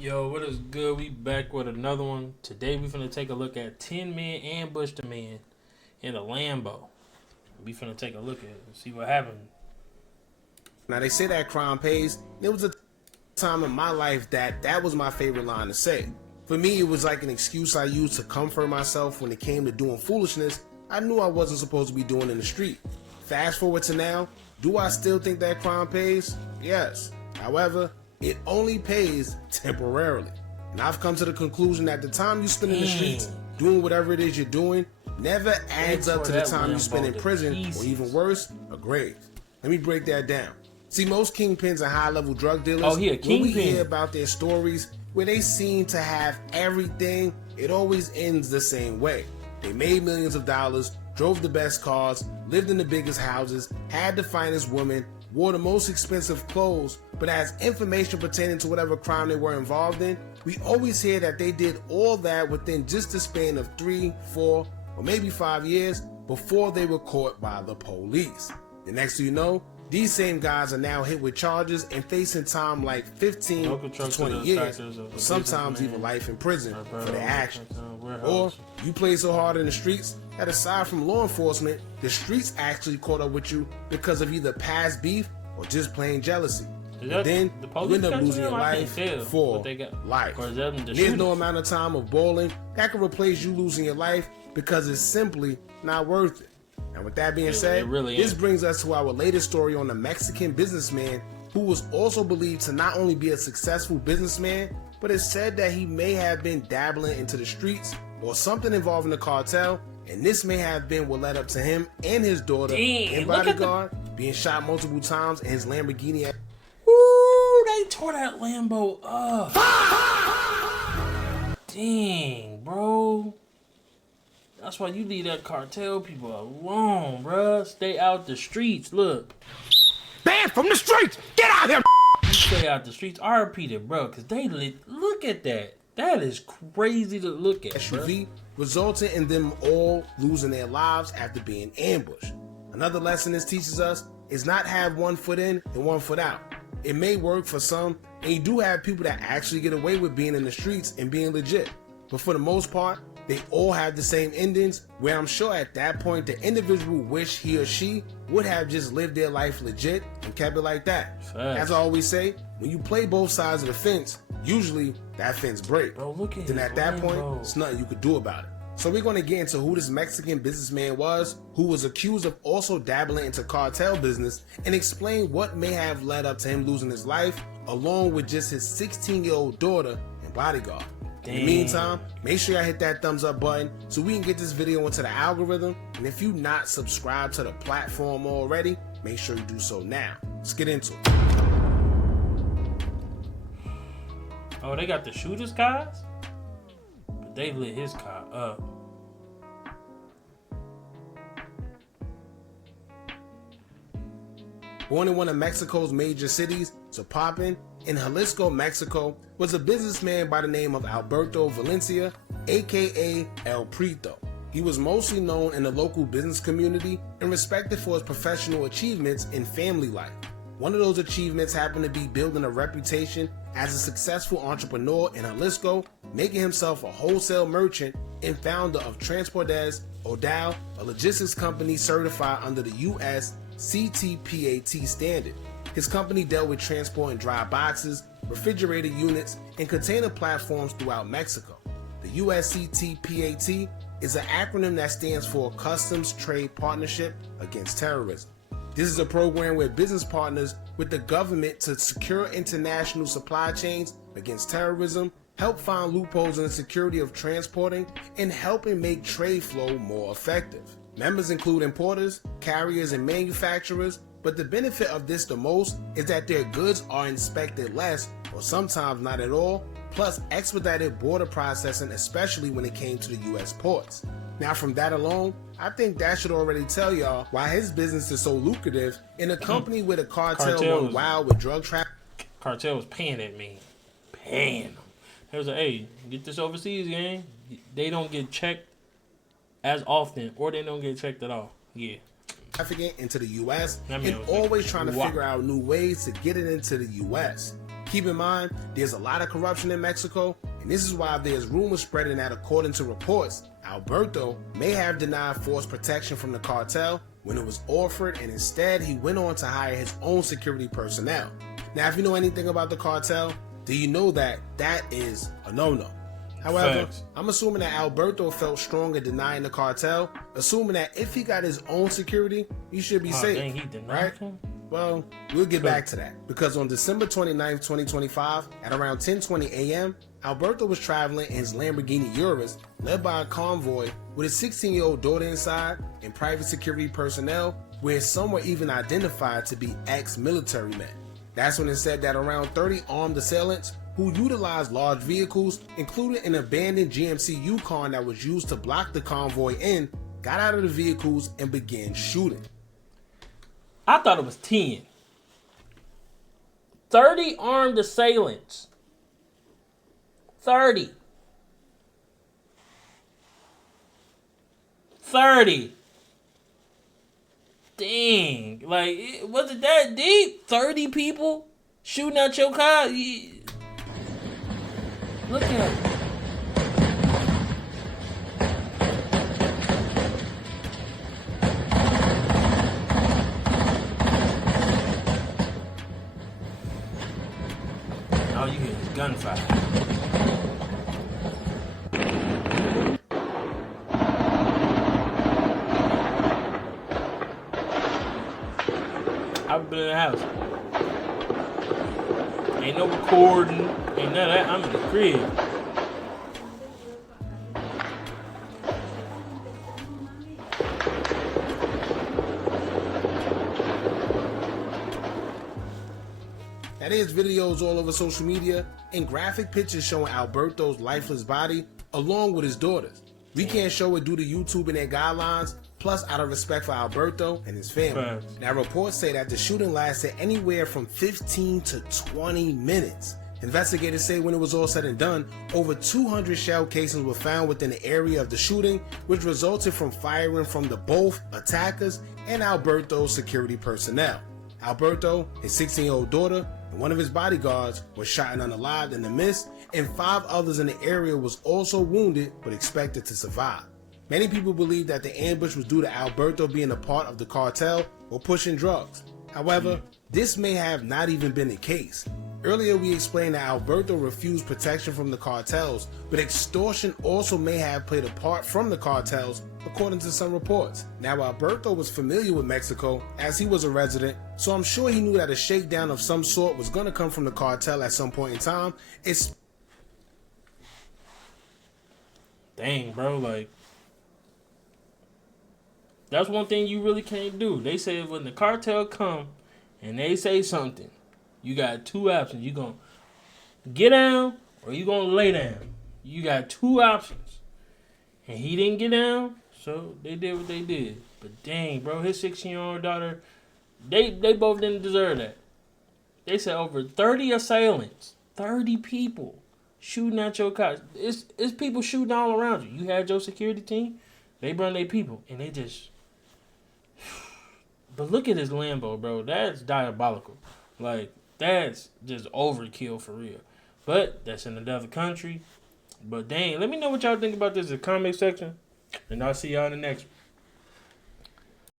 Yo, what is good? We back with another one. Today we finna take a look at 10 men ambushed a man in a Lambo. We finna take a look at it and see what happened. Now they say that crime pays. There was a time in my life that was my favorite line to say. For me, it was like an excuse I used to comfort myself when it came to doing foolishness I knew I wasn't supposed to be doing in the street. Fast forward to now, do I still think that crime pays? Yes. However, it only pays temporarily. And I've come to the conclusion that the time you spend in the streets doing whatever it is you're doing never adds up to the time you spend in prison or even worse, a grave. Let me break that down. See, most kingpins and high-level drug dealers, when we hear about their stories where they seem to have everything, it always ends the same way. They made millions of dollars, drove the best cars, lived in the biggest houses, had the finest women, wore the most expensive clothes, but as information pertaining to whatever crime they were involved in, we always hear that they did all that within just the span of 3, 4, or maybe 5 years before they were caught by the police. The next thing you know, these same guys are now hit with charges and facing time like 15 to 20 years, or sometimes even life in prison for their actions. Or you play so hard in the streets that aside from law enforcement, the streets actually caught up with you because of either past beef or just plain jealousy. And then you end up losing your life for life. There's no amount of time of bowling that can replace you losing your life because it's simply not worth it. And with that being said, this brings us to our latest story on a Mexican businessman who was also believed to not only be a successful businessman, but it's said that he may have been dabbling into the streets or something involving the cartel, and this may have been what led up to him and his daughter and bodyguard being shot multiple times in his Lamborghini. Ooh, they tore that Lambo up. Dang, bro. That's why you leave that cartel people alone, bruh. Stay out the streets. Look. Banned from the streets! Get out here! You stay out the streets. I repeat it, bro, because they look at that. That is crazy to look at, SUV, resulting in them all losing their lives after being ambushed. Another lesson this teaches us is not have one foot in and one foot out. It may work for some, and you do have people that actually get away with being in the streets and being legit. But for the most part, they all have the same endings, where I'm sure at that point the individual wish he or she would have just lived their life legit and kept it like that. As I always say, when you play both sides of the fence, usually that fence breaks. Then at that point, there's nothing you could do about it. So we're going to get into who this Mexican businessman was, who was accused of also dabbling into cartel business, and explain what may have led up to him losing his life, along with just his 16-year-old daughter and bodyguard. In the meantime, make sure y'all hit that thumbs up button so we can get this video into the algorithm. And if you're not subscribed to the platform already, make sure you do so now. Let's get into it. Oh, they got the shooter's cars? But they lit his car up. Born in one of Mexico's major cities, Zapopan, in Jalisco, Mexico, was a businessman by the name of Alberto Valencia, aka El Prieto. He was mostly known in the local business community and respected for his professional achievements in family life. One of those achievements happened to be building a reputation as a successful entrepreneur in Jalisco, making himself a wholesale merchant and founder of Transportes Odal, a logistics company certified under the US CTPAT standard. His company dealt with transporting dry boxes, refrigerated units, and container platforms throughout Mexico. The USCTPAT is an acronym that stands for Customs Trade Partnership Against Terrorism. This is a program where business partners with the government to secure international supply chains against terrorism, help find loopholes in the security of transporting, and helping make trade flow more effective. Members include importers, carriers, and manufacturers, but the benefit of this the most is that their goods are inspected less or sometimes not at all, plus expedited border processing, especially when it came to the US ports. Now from that alone, I think that should already tell y'all why his business is so lucrative in a company where the cartel went wild with drug trafficking. Cartel was paying that man. Paying him. He was like, hey, get this overseas, gang. They don't get checked as often, or they don't get checked at all. Yeah. Trafficking into the U.S. and always trying to figure out new ways to get it into the U.S. Keep in mind, there's a lot of corruption in Mexico, and this is why there's rumors spreading that according to reports, Alberto may have denied forced protection from the cartel when it was offered, and instead he went on to hire his own security personnel. Now, if you know anything about the cartel, do you know that that is a no-no? However, Facts. I'm assuming that Alberto felt strong in denying the cartel, assuming that if he got his own security, he should be safe, Dang, he denied right? him? Well, we'll get back to that, because on December 29th, 2025, at around 10:20 a.m., Alberto was traveling in his Lamborghini Urus, led by a convoy with his 16-year-old daughter inside and private security personnel, where some were even identified to be ex-military men. That's when it said that around 30 armed assailants who utilized large vehicles, including an abandoned GMC Yukon that was used to block the convoy in, got out of the vehicles and began shooting. I thought it was 10. 30 armed assailants. 30. 30. Dang. Like, was it that deep? 30 people shooting at your car? Look at it. All you hear is gunfire. I've been in the house. Ain't no recording, ain't none of that. I'm in the crib. Now, there's videos all over social media and graphic pictures showing Alberto's lifeless body along with his daughters. We can't show it due to YouTube and their guidelines, plus out of respect for Alberto and his family. Right. Now, reports say that the shooting lasted anywhere from 15 to 20 minutes. Investigators say when it was all said and done, over 200 shell casings were found within the area of the shooting, which resulted from firing from the both attackers and Alberto's security personnel. Alberto, his 16-year-old daughter, and one of his bodyguards were shot and unalived in the mist, and 5 others in the area was also wounded but expected to survive. Many people believe that the ambush was due to Alberto being a part of the cartel or pushing drugs. However, this may have not even been the case. Earlier we explained that Alberto refused protection from the cartels, but extortion also may have played a part from the cartels, according to some reports. Now, Alberto was familiar with Mexico as he was a resident, so I'm sure he knew that a shakedown of some sort was going to come from the cartel at some point in time. Dang, bro, like, that's one thing you really can't do. They say when the cartel come and they say something, you got 2 options. You gonna get down or you gonna lay down. You got 2 options. And he didn't get down, so they did what they did. But dang, bro, his 16-year-old daughter, they both didn't deserve that. They said over 30 assailants, 30 people shooting at your car. It's people shooting all around you. You had your security team, they brought their people, and they just... But look at his Lambo, bro. That's diabolical. Like, that's just overkill for real. But that's in another country. But dang, let me know what y'all think about this in the comment section. And I'll see y'all in the next one.